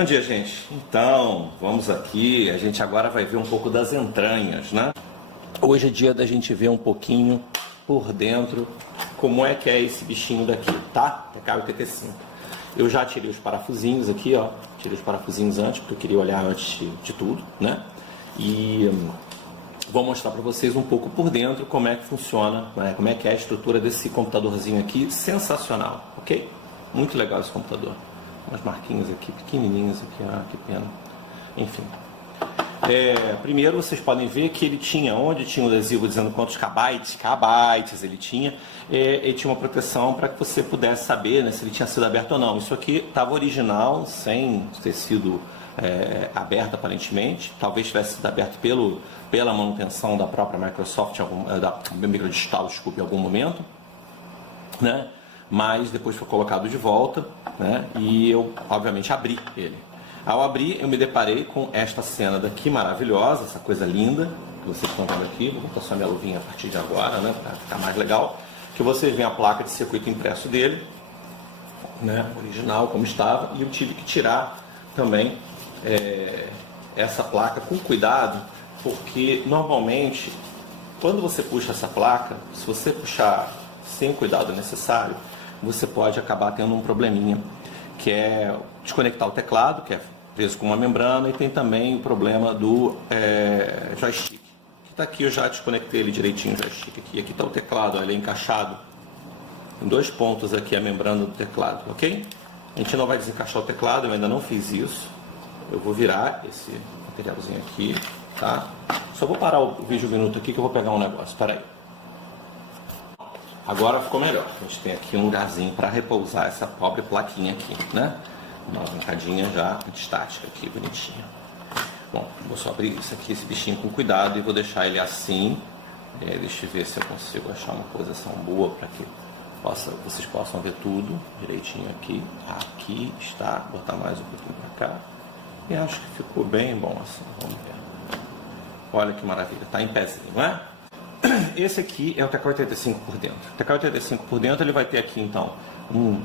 Bom dia, gente. Então, vamos aqui, a gente agora vai ver um pouco das entranhas, né? Hoje é dia da gente ver um pouquinho por dentro como é que é esse bichinho daqui, tá? TK-85. Eu já tirei os parafusinhos aqui, ó. Tirei os parafusinhos antes, porque eu queria olhar antes de tudo, né? E vou mostrar para vocês um pouco por dentro como é que funciona, né? Como é que é a estrutura desse computadorzinho aqui, sensacional, ok? Muito legal esse computador. Umas marquinhas aqui, pequenininhas aqui, ah, que pena. Enfim. Primeiro vocês podem ver que ele tinha, onde tinha o adesivo dizendo quantos kbytes ele tinha uma proteção para que você pudesse saber, né, se ele tinha sido aberto ou não. Isso aqui estava original, sem ter sido aberto aparentemente. Talvez tivesse sido aberto pela manutenção da própria Microsoft, da Microdigital, desculpe, em algum momento, né? Mas depois foi colocado de volta, né? E eu, obviamente, abri ele. Ao abrir, eu me deparei com esta cena daqui maravilhosa, essa coisa linda, que vocês estão vendo aqui. Vou botar só minha luvinha a partir de agora, né? Para ficar mais legal. Que vocês veem a placa de circuito impresso dele, né? Original, como estava. E eu tive que tirar também essa placa com cuidado, porque normalmente, quando você puxa essa placa, se você puxar sem o cuidado necessário, você pode acabar tendo um probleminha, que é desconectar o teclado, que é preso com uma membrana, e tem também o problema do joystick. Que está aqui, eu já desconectei ele direitinho, o joystick aqui. Aqui está o teclado, ó, ele é encaixado em 2 pontos aqui, a membrana do teclado, ok? A gente não vai desencaixar o teclado, eu ainda não fiz isso. Eu vou virar esse materialzinho aqui, tá? Só vou parar o vídeo um minuto aqui que eu vou pegar um negócio, espera aí. Agora ficou melhor. A gente tem aqui um lugarzinho para repousar essa pobre plaquinha aqui, né? Uma arrancadinha já estática aqui, bonitinha. Bom, vou só abrir isso aqui, esse bichinho com cuidado, e vou deixar ele assim. Deixa eu ver se eu consigo achar uma posição boa para que vocês possam ver tudo direitinho aqui. Aqui está. Vou botar mais um pouquinho para cá. E acho que ficou bem bom assim. Vamos ver. Olha que maravilha. Está em pezinho, não é? Esse aqui é o TK-85 por dentro. O TK-85 por dentro, ele vai ter aqui então um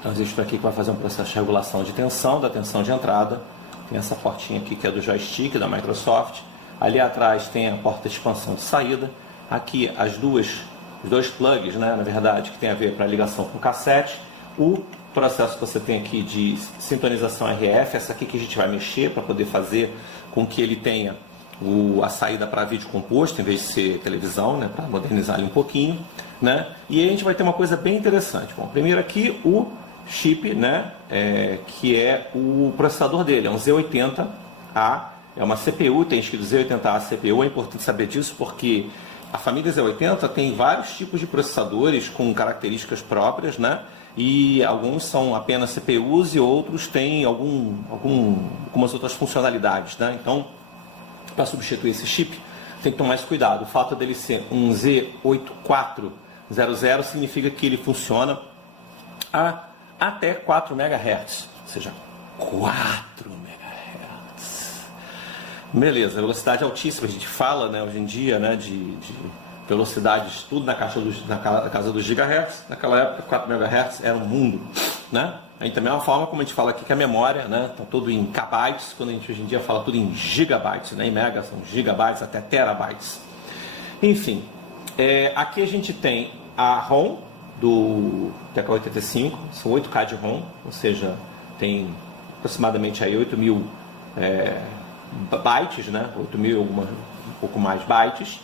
transistor aqui que vai fazer um processo de regulação de tensão, da tensão de entrada. Tem essa portinha aqui que é do joystick da Microsoft. Ali atrás tem a porta de expansão de saída. Aqui os dois plugs, né, na verdade, que tem a ver para ligação com cassete. O processo que você tem aqui de sintonização RF, essa aqui que a gente vai mexer para poder fazer com que ele tenha a saída para vídeo composto, em vez de ser televisão, né, para modernizar ele um pouquinho, né? E aí a gente vai ter uma coisa bem interessante. Bom, primeiro aqui o chip, né, que é o processador dele, é um Z80A, é uma CPU, tem escrito Z80A CPU. É importante saber disso porque a família Z80 tem vários tipos de processadores com características próprias, né? E alguns são apenas CPUs e outros têm algumas outras funcionalidades, né? Então, para substituir esse chip, tem que tomar esse cuidado. O fato dele ser um Z8400 significa que ele funciona a até 4 MHz, ou seja, 4 MHz. Beleza, velocidade altíssima, a gente fala, né, hoje em dia, né, de velocidades, tudo na casa dos gigahertz. Naquela época, 4 MHz era um mundo, né? Aí também é uma forma como a gente fala aqui que a memória, né, está tudo em kbytes, quando a gente hoje em dia fala tudo em gigabytes, né, em megas, são gigabytes até terabytes. Enfim, aqui a gente tem a ROM do TK-85, são 8K de ROM, ou seja, tem aproximadamente aí 8.000 bytes, né, 8.000, um pouco mais bytes,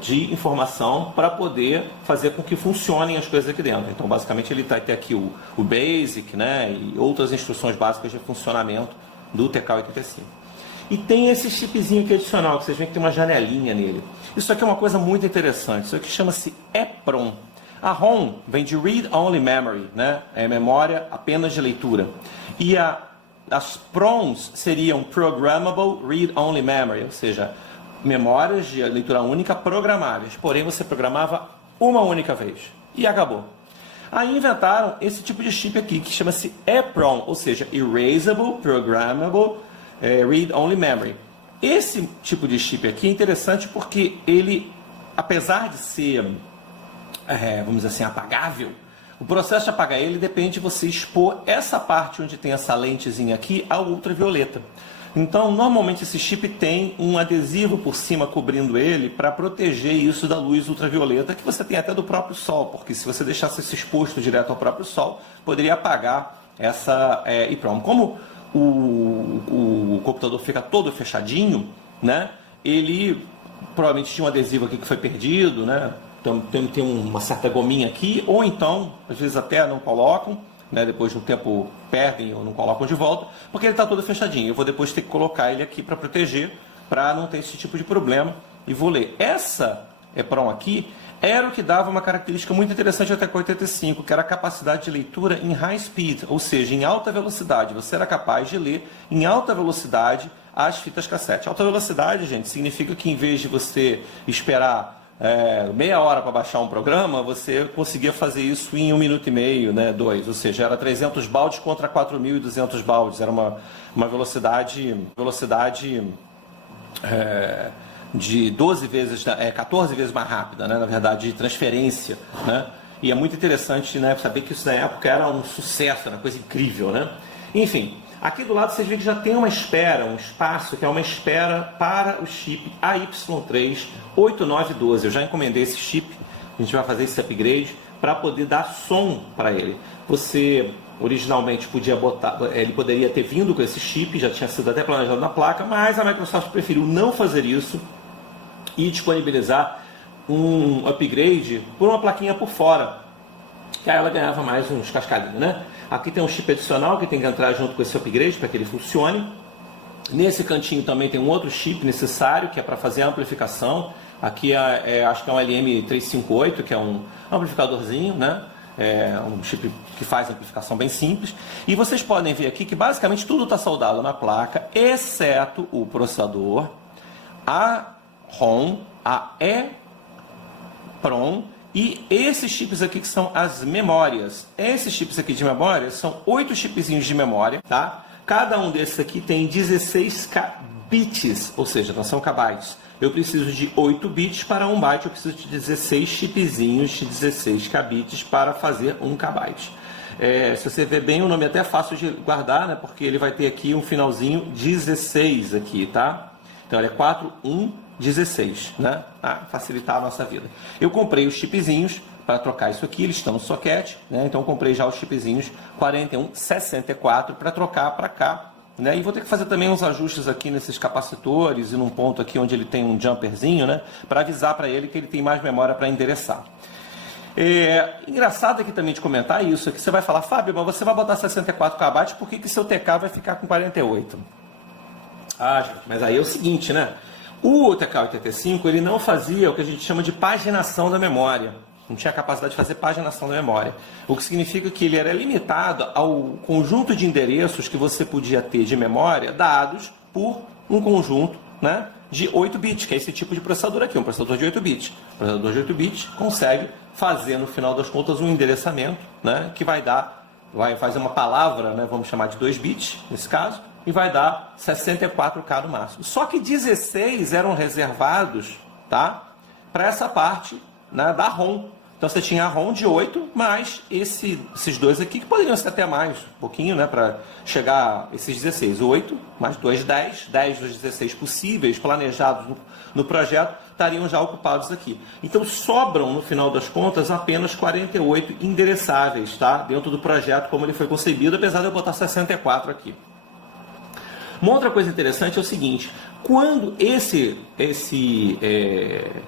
de informação para poder fazer com que funcionem as coisas aqui dentro. Então, basicamente, ele vai ter aqui o BASIC, né, e outras instruções básicas de funcionamento do TK-85. E tem esse chipzinho aqui adicional, que vocês veem que tem uma janelinha nele. Isso aqui é uma coisa muito interessante, isso aqui chama-se EPROM. A ROM vem de Read Only Memory, né, é memória apenas de leitura. E as PROMs seriam Programmable Read Only Memory, ou seja, memórias de leitura única programáveis, porém você programava uma única vez e acabou. Aí inventaram esse tipo de chip aqui que chama-se EPROM, ou seja, Erasable Programmable Read Only Memory. Esse tipo de chip aqui é interessante porque ele, apesar de ser, vamos dizer assim, apagável, O processo de apagar ele depende de você expor essa parte onde tem essa lentezinha aqui ao ultravioleta. Então, normalmente esse chip tem um adesivo por cima cobrindo ele para proteger isso da luz ultravioleta, que você tem até do próprio sol, porque se você deixasse isso exposto direto ao próprio sol, poderia apagar essa EEPROM. Como o computador fica todo fechadinho, né, ele provavelmente tinha um adesivo aqui que foi perdido, né, então tem uma certa gominha aqui, ou então, às vezes até não colocam, né, depois de um tempo perdem ou não colocam de volta, porque ele está todo fechadinho. Eu vou depois ter que colocar ele aqui para proteger, para não ter esse tipo de problema. E vou ler. Essa EEPROM aqui era o que dava uma característica muito interessante até com 85, que era a capacidade de leitura em high speed, ou seja, em alta velocidade. Você era capaz de ler em alta velocidade as fitas cassete. Alta velocidade, gente, significa que em vez de você esperar meia hora para baixar um programa, você conseguia fazer isso em 1 minuto e meio, né, 2, ou seja, era 300 baldes contra 4.200 baldes, era uma velocidade de 12 vezes, 14 vezes mais rápida, né, na verdade, de transferência, né, e é muito interessante, né, saber que isso na época era um sucesso, era uma coisa incrível, né, enfim. Aqui do lado vocês veem que já tem uma espera, um espaço que é uma espera para o chip AY3-8912. Eu já encomendei esse chip, a gente vai fazer esse upgrade para poder dar som para ele. Você originalmente podia botar, ele poderia ter vindo com esse chip, já tinha sido até planejado na placa, mas a Microsoft preferiu não fazer isso e disponibilizar um upgrade por uma plaquinha por fora, que aí ela ganhava mais uns cascadinhos, né? Aqui tem um chip adicional que tem que entrar junto com esse upgrade para que ele funcione. Nesse cantinho também tem um outro chip necessário, que é para fazer a amplificação. Aqui acho que é um LM358, que é um amplificadorzinho, né? É um chip que faz amplificação bem simples. E vocês podem ver aqui que basicamente tudo está soldado na placa, exceto o processador, a ROM, a EEPROM, e esses chips aqui que são as memórias. Esses chips aqui de memória são 8 chipzinhos de memória, tá? Cada um desses aqui tem 16 bits, ou seja, não são kbytes. Eu preciso de 8 bits para 1 byte, eu preciso de 16 chipzinhos de 16 kbits para fazer 1 kbyte. Se você ver bem, o nome é até fácil de guardar, né? Porque ele vai ter aqui um finalzinho 16 aqui, tá? Então ele é 4116, né? Facilitar a nossa vida. Eu comprei os chipzinhos para trocar isso aqui, eles estão no soquete, né? Então eu comprei já os chipzinhos 4164 para trocar para cá, né? E vou ter que fazer também uns ajustes aqui nesses capacitores e num ponto aqui onde ele tem um jumperzinho, né? Para avisar para ele que ele tem mais memória para endereçar. Engraçado aqui também de comentar isso, é que você vai falar, Fábio, mas você vai botar 64 KB, por que seu TK vai ficar com 48? Gente, mas aí é o seguinte, né? O TK-85 ele não fazia o que a gente chama de paginação da memória. Não tinha capacidade de fazer paginação da memória. O que significa que ele era limitado ao conjunto de endereços que você podia ter de memória dados por um conjunto, né, de 8 bits, que é esse tipo de processador aqui, um processador de 8 bits. O processador de 8 bits consegue fazer, no final das contas, um endereçamento, né, que vai fazer uma palavra, né, vamos chamar de 2 bits, nesse caso, e vai dar 64K no máximo. Só que 16 eram reservados, tá, para essa parte, né, da ROM. Então você tinha a ROM de 8, mais esses dois aqui, que poderiam ser até mais, um pouquinho, né, para chegar a esses 16. 8 mais 2, 10. 10 dos 16 possíveis, planejados no projeto, estariam já ocupados aqui. Então sobram, no final das contas, apenas 48 endereçáveis, tá, dentro do projeto como ele foi concebido, apesar de eu botar 64 aqui. Uma outra coisa interessante é o seguinte, quando esse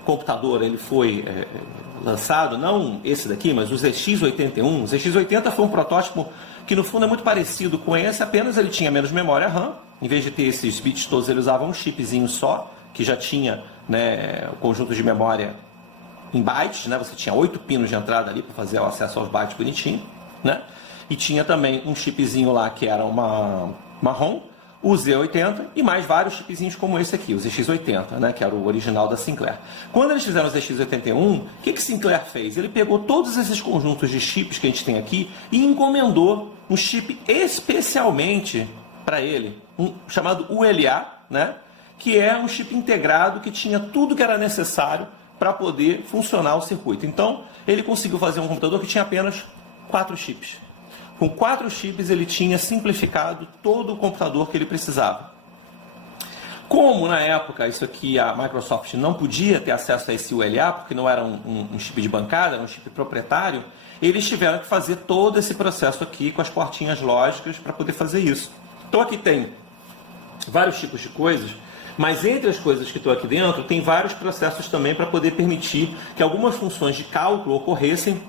computador ele foi lançado, não esse daqui, mas o ZX81, o ZX80 foi um protótipo que no fundo é muito parecido com esse, apenas ele tinha menos memória RAM, em vez de ter esses bits todos, ele usava um chipzinho só, que já tinha, né, o conjunto de memória em bytes, né, você tinha 8 pinos de entrada ali para fazer o acesso aos bytes bonitinho, né, e tinha também um chipzinho lá que era uma ROM, o Z80 e mais vários chipzinhos como esse aqui, o ZX80, né, que era o original da Sinclair. Quando eles fizeram o ZX81, o que Sinclair fez? Ele pegou todos esses conjuntos de chips que a gente tem aqui e encomendou um chip especialmente para ele, chamado ULA, né, que é um chip integrado que tinha tudo que era necessário para poder funcionar o circuito. Então, ele conseguiu fazer um computador que tinha apenas 4 chips. Com 4 chips ele tinha simplificado todo o computador que ele precisava. Como na época isso aqui a Microsoft não podia ter acesso a esse ULA, porque não era um chip de bancada, era um chip proprietário, eles tiveram que fazer todo esse processo aqui com as portinhas lógicas para poder fazer isso. Então aqui tem vários tipos de coisas, mas entre as coisas que estão aqui dentro tem vários processos também para poder permitir que algumas funções de cálculo ocorressem,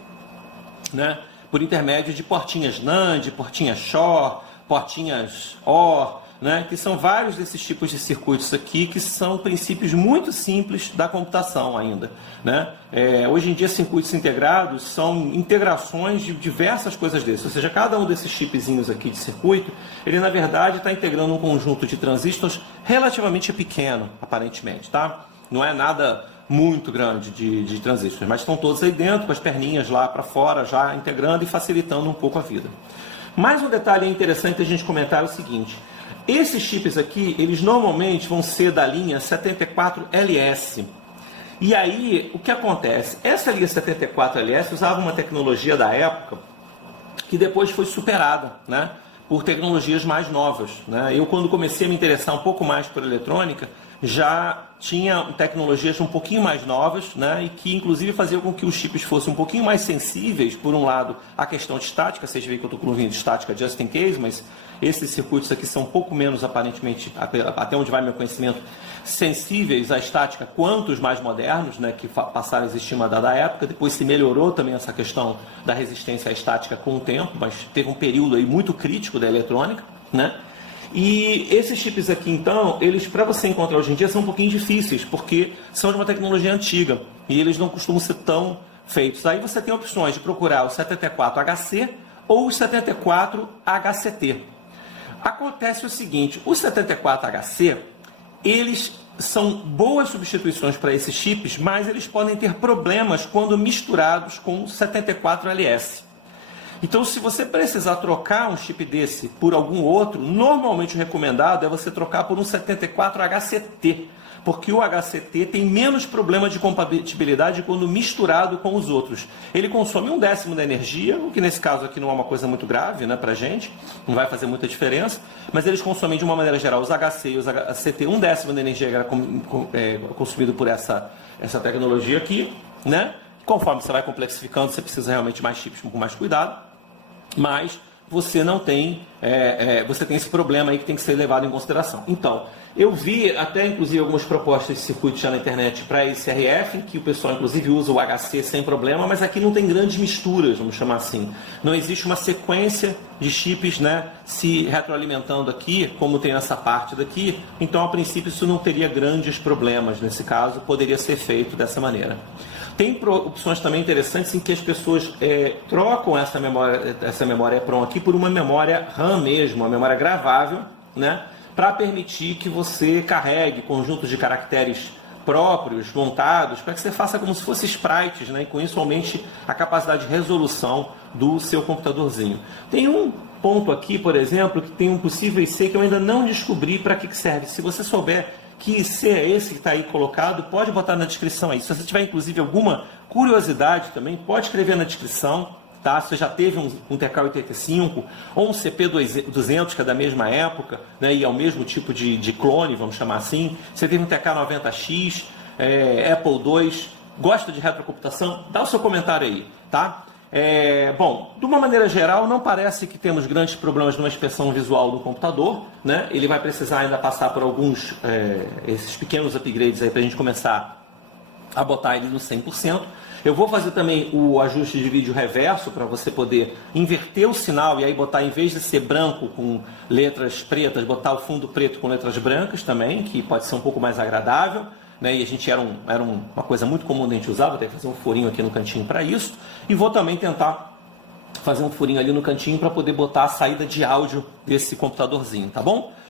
né, por intermédio de portinhas NAND, portinhas SHOR, portinhas OR, né, que são vários desses tipos de circuitos aqui, que são princípios muito simples da computação ainda, né? Hoje em dia, circuitos integrados são integrações de diversas coisas desses, ou seja, cada um desses chipzinhos aqui de circuito, ele na verdade está integrando um conjunto de transistores relativamente pequeno, aparentemente, tá? Não é nada muito grande de transistores, mas estão todos aí dentro, com as perninhas lá para fora, já integrando e facilitando um pouco a vida. Mais um detalhe interessante a gente comentar é o seguinte: esses chips aqui, eles normalmente vão ser da linha 74LS. E aí, o que acontece? Essa linha 74LS usava uma tecnologia da época que depois foi superada, né, por tecnologias mais novas, né? Eu, quando comecei a me interessar um pouco mais por eletrônica, já tinha tecnologias um pouquinho mais novas, né, e que inclusive faziam com que os chips fossem um pouquinho mais sensíveis, por um lado, à questão de estática. Vocês veem que eu estou com luvinha de estática just in case, mas esses circuitos aqui são um pouco menos, aparentemente, até onde vai meu conhecimento, sensíveis à estática quanto os mais modernos, né, que passaram a existir uma dada época. Depois se melhorou também essa questão da resistência à estática com o tempo, mas teve um período aí muito crítico da eletrônica, né? E esses chips aqui, então, eles, para você encontrar hoje em dia, são um pouquinho difíceis, porque são de uma tecnologia antiga e eles não costumam ser tão feitos. Aí você tem opções de procurar o 74HC ou o 74HCT. Acontece o seguinte: o 74HC, eles são boas substituições para esses chips, mas eles podem ter problemas quando misturados com o 74LS. Então, se você precisar trocar um chip desse por algum outro, normalmente o recomendado é você trocar por um 74HCT, porque o HCT tem menos problema de compatibilidade quando misturado com os outros. Ele consome 1/10 da energia, o que nesse caso aqui não é uma coisa muito grave, né, para a gente, não vai fazer muita diferença, mas eles consomem de uma maneira geral, os HC e os HCT, 1/10 da energia que era consumido por essa tecnologia aqui, né? Conforme você vai complexificando, você precisa realmente mais chips com mais cuidado, mas você não tem, você tem esse problema aí que tem que ser levado em consideração. Então, eu vi até inclusive algumas propostas de circuito já na internet para esse RF, que o pessoal inclusive usa o HC sem problema, mas aqui não tem grandes misturas, vamos chamar assim. Não existe uma sequência de chips, né, se retroalimentando aqui, como tem nessa parte daqui. Então, a princípio, isso não teria grandes problemas nesse caso, poderia ser feito dessa maneira. Tem opções também interessantes em que as pessoas trocam essa memória EPROM aqui por uma memória RAM mesmo, uma memória gravável, né, para permitir que você carregue conjuntos de caracteres próprios, montados, para que você faça como se fossem sprites, né, e com isso aumente a capacidade de resolução do seu computadorzinho. Tem um ponto aqui, por exemplo, que tem um possível IC que eu ainda não descobri para que serve. Se você souber que IC é esse que está aí colocado, pode botar na descrição aí. Se você tiver inclusive alguma curiosidade também, pode escrever na descrição. Tá? Se você já teve um TK85 ou um CP200, que é da mesma época, né, e é o mesmo tipo de clone, vamos chamar assim. Você teve um TK90X, Apple II, gosta de retrocomputação? Dá o seu comentário aí, tá? Bom, de uma maneira geral, não parece que temos grandes problemas numa inspeção visual do computador, né? Ele vai precisar ainda passar por alguns esses pequenos upgrades aí para a gente começar a botar ele no 100%. Eu vou fazer também o ajuste de vídeo reverso para você poder inverter o sinal e aí botar, em vez de ser branco com letras pretas, botar o fundo preto com letras brancas também, que pode ser um pouco mais agradável, né? E a gente era uma coisa muito comum de a gente usar. Vou ter que fazer um furinho aqui no cantinho para isso. E vou também tentar fazer um furinho ali no cantinho para poder botar a saída de áudio desse computadorzinho, tá bom?